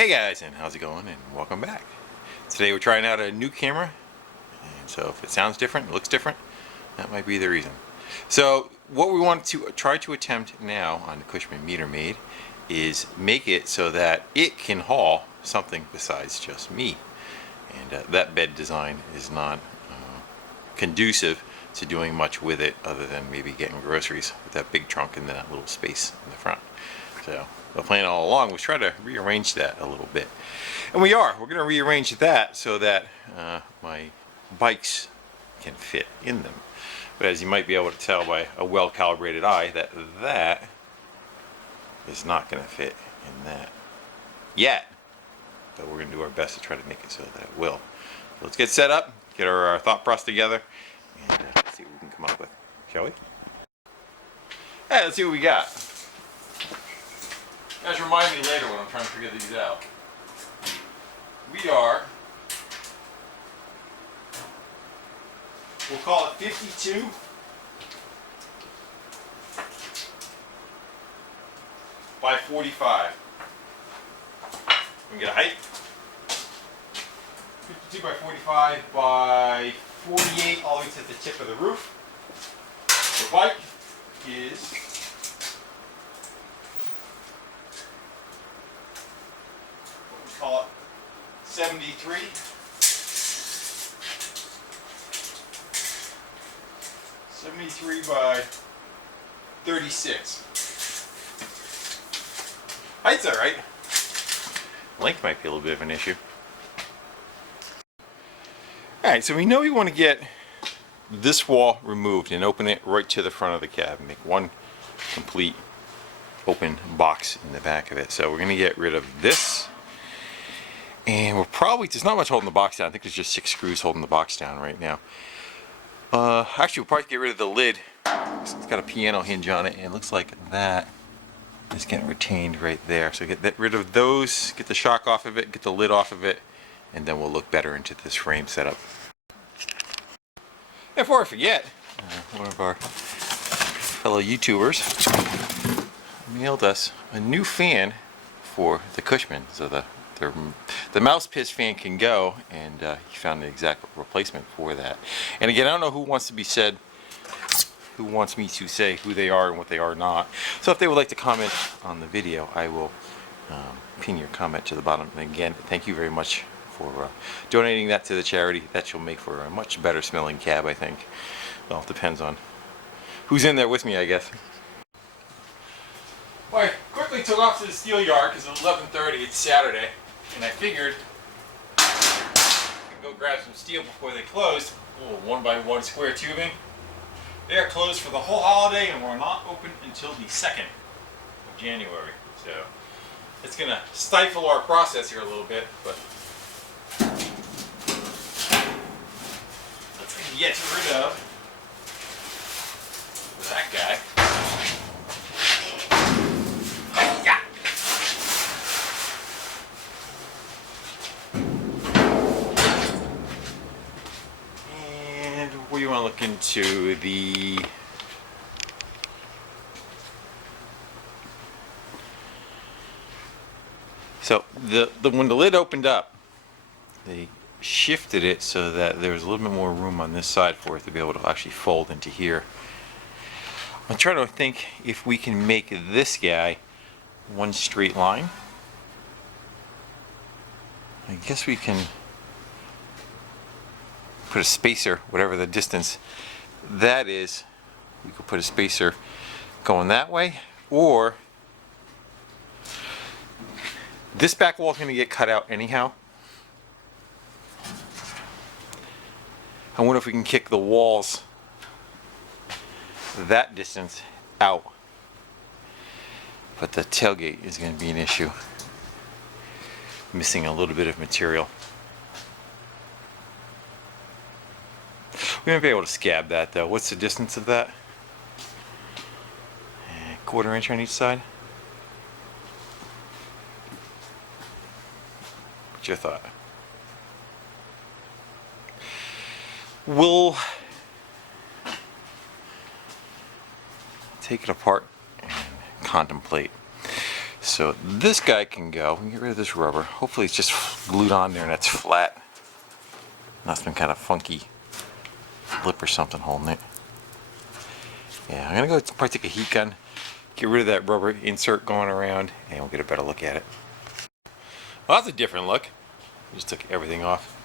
Hey guys, and how's it going, and welcome back. Today we're trying out a new camera, and so if it sounds different, it looks different, that might be the reason. So what we want to try to attempt now on the Cushman meter maid is make it so that it can haul something besides just me. And that bed design is not conducive to doing much with it other than maybe getting groceries with that big trunk and that little space in the front. So the plan all along was try to rearrange that a little bit. And we're going to rearrange that so that my bikes can fit in them. But as you might be able to tell by a well-calibrated eye, that is not going to fit in that yet. But we're going to do our best to try to make it so that it will. So let's get set up, get our thought process together, and see what we can come up with. Shall we? Hey, let's see what we got. You guys remind me later when I'm trying to figure these out. We'll call it 52 by 45. We can get a height. 52 by 45 by 48 all the way to the tip of the roof. The bike is call it 73 by 36. Height's alright. Length might be a little bit of an issue. Alright, so we know we want to get this wall removed and open it right to the front of the cab and make one complete open box in the back of it. So we're going to get rid of this. And there's not much holding the box down. I think there's just 6 screws holding the box down right now. Actually, we'll probably get rid of the lid. It's got a piano hinge on it, and it looks like that is getting retained right there. So get rid of those, get the shock off of it, get the lid off of it, and then we'll look better into this frame setup. And before I forget, one of our fellow YouTubers mailed us a new fan for the Cushman. So the mouse piss fan can go, and he found the exact replacement for that. And again, I don't know who wants me to say who they are and what they are not. So if they would like to comment on the video, I will pin your comment to the bottom. And again, thank you very much for donating that to the charity. That shall make for a much better smelling cab, I think. Well, it depends on who's in there with me, I guess. Well, I quickly took off to the steel yard because it's 11:30, it's Saturday. And I figured I could go grab some steel before they closed. A little 1x1 square tubing. They are closed for the whole holiday, and we're not open until the 2nd of January. So it's going to stifle our process here a little bit, but let's get rid of that guy. We want to look into when the lid opened up, they shifted it so that there was a little bit more room on this side for it to be able to actually fold into here. I'm trying to think if we can make this guy one straight line. I guess we can put a spacer, whatever the distance that is. We could put a spacer going that way, or this back wall is going to get cut out anyhow. I wonder if we can kick the walls that distance out, but the tailgate is going to be an issue. Missing a little bit of material. We're going to be able to scab that though. What's the distance of that? 1/4 inch on each side? What's your thought? We'll take it apart and contemplate. So this guy can go. We can get rid of this rubber. Hopefully it's just glued on there and it's flat. Not some kind of funky lip or something holding it. Yeah, I'm gonna go probably take a heat gun, get rid of that rubber insert going around, and we'll get a better look at it. Well, that's a different look. Just took everything off.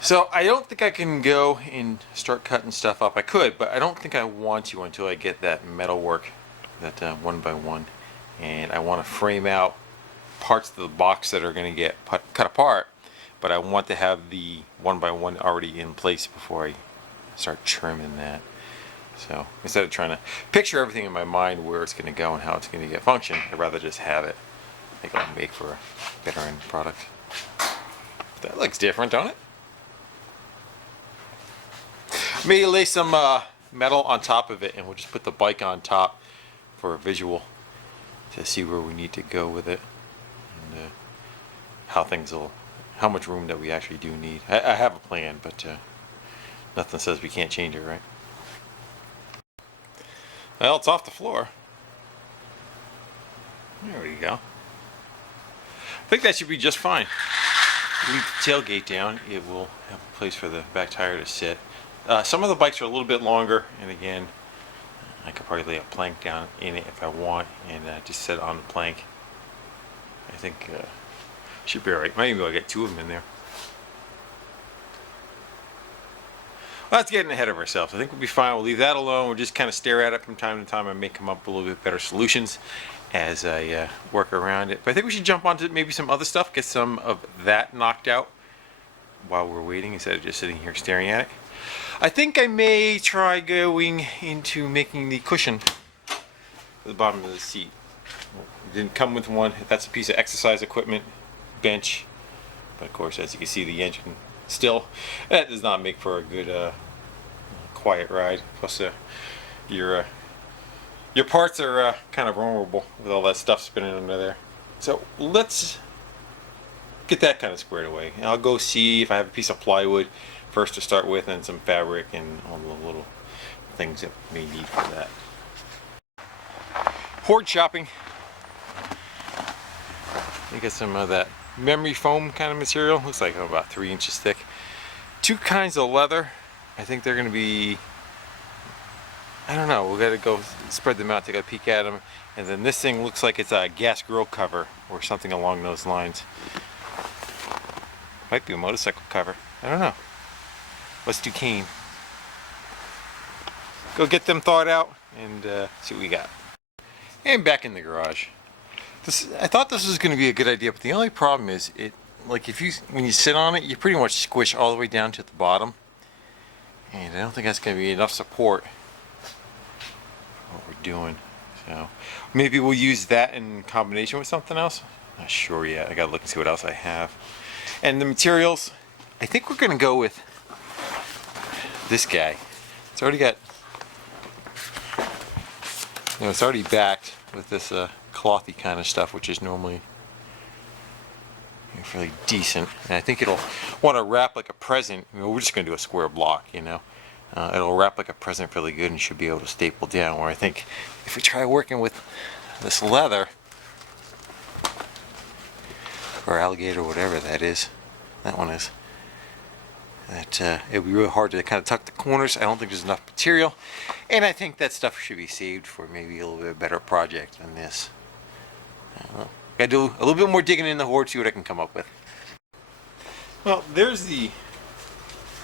So I don't think I can go and start cutting stuff up. I could, but I don't think I want to until I get that metal work, that 1x1. And I want to frame out parts of the box that are going to get cut apart, but I want to have the 1x1 already in place before I start trimming that. So instead of trying to picture everything in my mind where it's going to go and how it's going to get function, I'd rather just have it. I think it'll make for a better end product. That looks different, don't it? Maybe lay some metal on top of it, and we'll just put the bike on top for a visual to see where we need to go with it, and how much room that we actually do need. I have a plan, but nothing says we can't change it, right? Well, it's off the floor. There we go. I think that should be just fine. Leave the tailgate down. It will have a place for the back tire to sit. Some of the bikes are a little bit longer, and again, I could probably lay a plank down in it if I want, and just set it on the plank. I think should be alright. Maybe I'll get two of them in there. Well, that's getting ahead of ourselves. I think we'll be fine. We'll leave that alone. We'll just kind of stare at it from time to time. I may come up with a little bit better solutions as I work around it. But I think we should jump onto maybe some other stuff, get some of that knocked out while we're waiting instead of just sitting here staring at it. I think I may try going into making the cushion for the bottom of the seat. It didn't come with one. That's a piece of exercise equipment, bench. But of course, as you can see, the engine still, that does not make for a good quiet ride. Plus your parts are kind of vulnerable with all that stuff spinning under there. So let's get that kind of squared away. And I'll go see if I have a piece of plywood first to start with, and some fabric and all the little things that we may need for that. Hoard shopping. You get some of that memory foam kind of material. Looks like about 3 inches thick. Two kinds of leather. I think they're going to be, I don't know, we've got to go spread them out, take a peek at them. And then this thing looks like it's a gas grill cover or something along those lines. Might be a motorcycle cover. I don't know. Let's do cane. Go get them thawed out and see what we got. And back in the garage. I thought this was going to be a good idea, but the only problem is when you sit on it, you pretty much squish all the way down to the bottom. And I don't think that's going to be enough support for what we're doing. So maybe we'll use that in combination with something else. Not sure yet. I got to look and see what else I have. And the materials, I think we're going to go with this guy. It's already got, it's already backed with this clothy kind of stuff, which is normally fairly decent. And I think it'll want to wrap like a present. We're just going to do a square block, It'll wrap like a present fairly good and should be able to staple down. Where I think if we try working with this leather, or alligator, whatever that is, that one is, that it'll be really hard to kind of tuck the corners. I don't think there's enough material, and I think that stuff should be saved for maybe a little bit better project than this. Gotta do a little bit more digging in the hoard, see what I can come up with. Well, there's the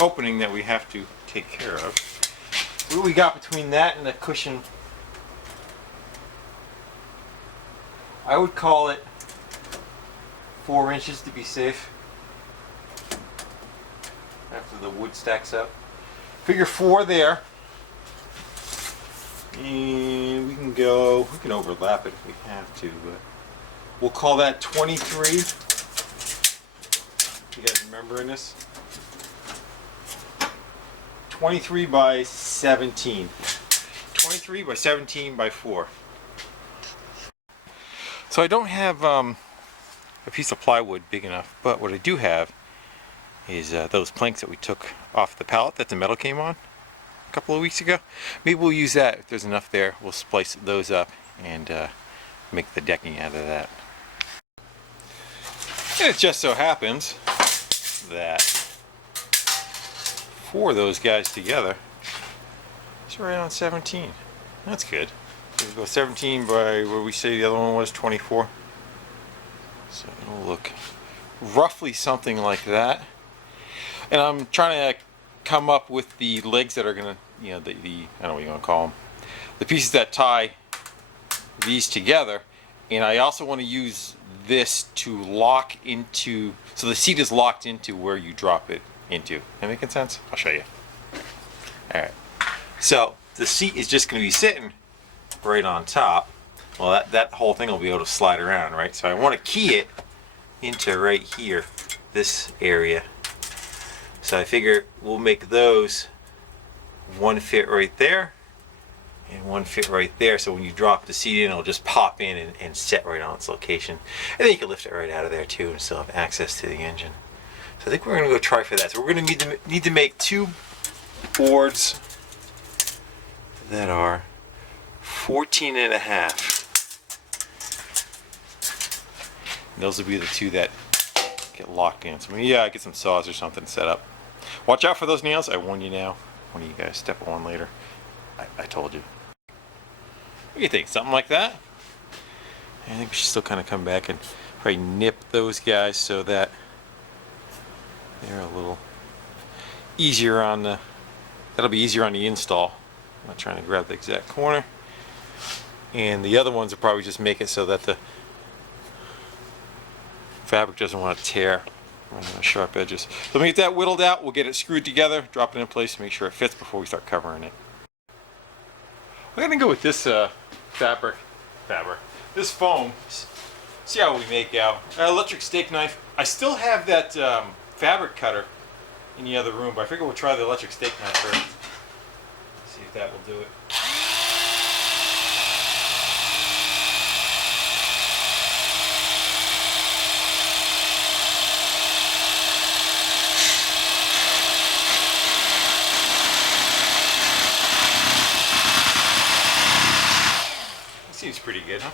opening that we have to take care of. What do we got between that and the cushion? I would call it 4 inches to be safe. After the wood stacks up. Figure 4 there. And we can overlap it if we have to, but we'll call that 23. You guys remembering this? 23 by 17. 23 by 17 by 4. So I don't have a piece of plywood big enough, but what I do have is those planks that we took off the pallet that the metal came on a couple of weeks ago. Maybe we'll use that if there's enough there. We'll splice those up and make the decking out of that. And it just so happens that for those guys together, it's right on 17. That's good. So we go 17 by what we say the other one was 24. So it'll look roughly something like that. And I'm trying to come up with the legs that are gonna, you know, the I don't know what you want to call them, the pieces that tie these together. And I also want to use this to lock into, so the seat is locked into where you drop it into. That making sense? I'll show you. All right. So the seat is just going to be sitting right on top. Well, that whole thing will be able to slide around, right? So I want to key it into right here, this area. So I figure we'll make those one fit right there and one fit right there. So when you drop the seat in, it'll just pop in and set right on its location. And then you can lift it right out of there too and still have access to the engine. So I think we're going to go try for that. So we're going to need to make two boards that are 14 and a half. And those will be the two that get locked in. So yeah, get some saws or something set up. Watch out for those nails. I warn you now. One of you guys step on later. I told you. What do you think? Something like that? I think we should still kind of come back and probably nip those guys so that they're a little easier on the, that'll be easier on the install. I'm not trying to grab the exact corner. And the other ones will probably just make it so that the fabric doesn't want to tear on the sharp edges. So let me get that whittled out. We'll get it screwed together, drop it in place, make sure it fits before we start covering it. We're gonna go with this this foam. See how we make out. Electric steak knife. I still have that fabric cutter in the other room, but I figure we'll try the electric steak knife first. See if that will do it. Seems pretty good, huh?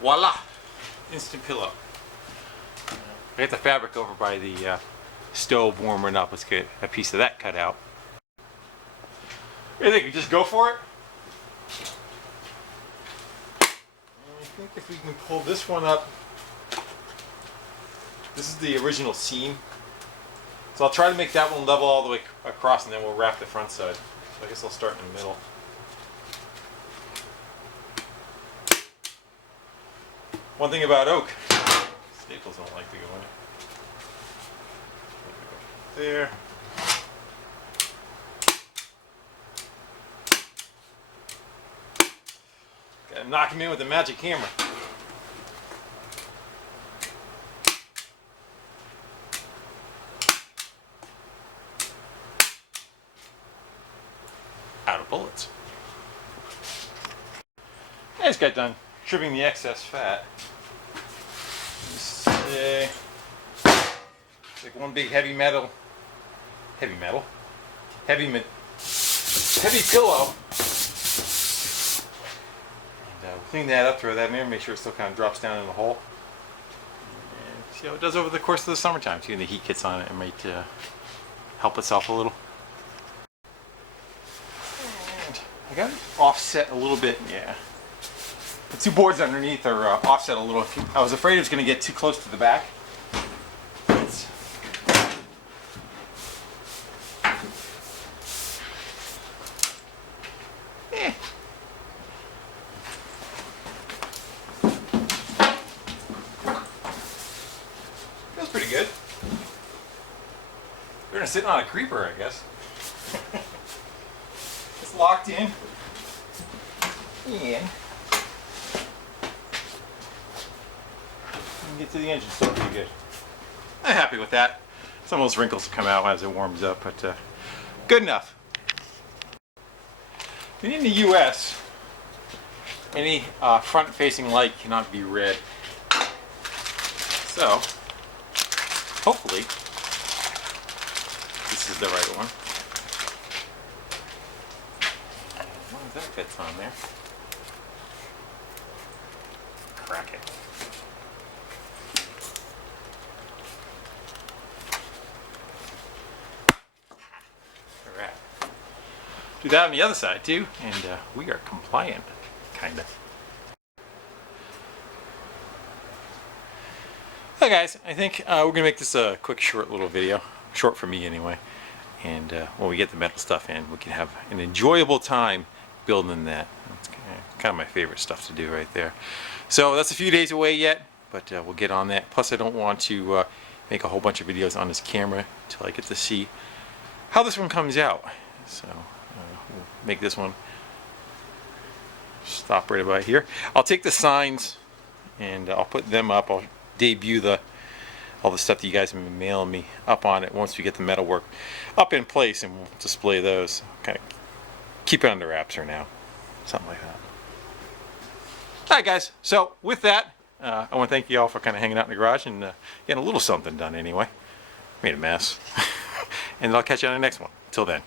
Voila! Instant pillow. I got the fabric over by the stove warming up. Let's get a piece of that cut out. What do you think? Just go for it? I think if we can pull this one up, this is the original seam. So I'll try to make that one level all the way across and then we'll wrap the front side. So I guess I'll start in the middle. One thing about oak, staples don't like to go in. There. Gotta knock him in with the magic hammer. Out of bullets. I just got done trimming the excess fat. It's like one big heavy pillow. And clean that up, throw that in there, make sure it still kind of drops down in the hole. And see how it does over the course of the summertime. See when the heat gets on it, it might help itself a little. And I got it offset a little bit, yeah. The two boards underneath are offset a little. I was afraid it was going to get too close to the back. Feels pretty good. We're going to sit on a creeper, I guess. It's locked in. And get to the engine still pretty good. I'm happy with that. Some of those wrinkles come out as it warms up, but good enough. And in the US, any front-facing light cannot be read. So, hopefully, this is the right one. As long as that fits on there. Crack it. Alright. Do that on the other side too, and we are compliant, kinda. Hi guys, I think we're gonna make this a quick, short little video. Short for me anyway. And when we get the metal stuff in, we can have an enjoyable time building that. That's kind of my favorite stuff to do right there. So that's a few days away yet, but we'll get on that. Plus I don't want to make a whole bunch of videos on this camera until I get to see how this one comes out. So we'll make this one stop right about here. I'll take the signs and I'll put them up. I'll debut all the stuff that you guys have been mailing me up on it once we get the metal work up in place, and we'll display those. Kind of keep it under wraps for now, something like that. Alright guys, so with that, I want to thank you all for kind of hanging out in the garage and getting a little something done anyway. Made a mess. And I'll catch you on the next one. Till then.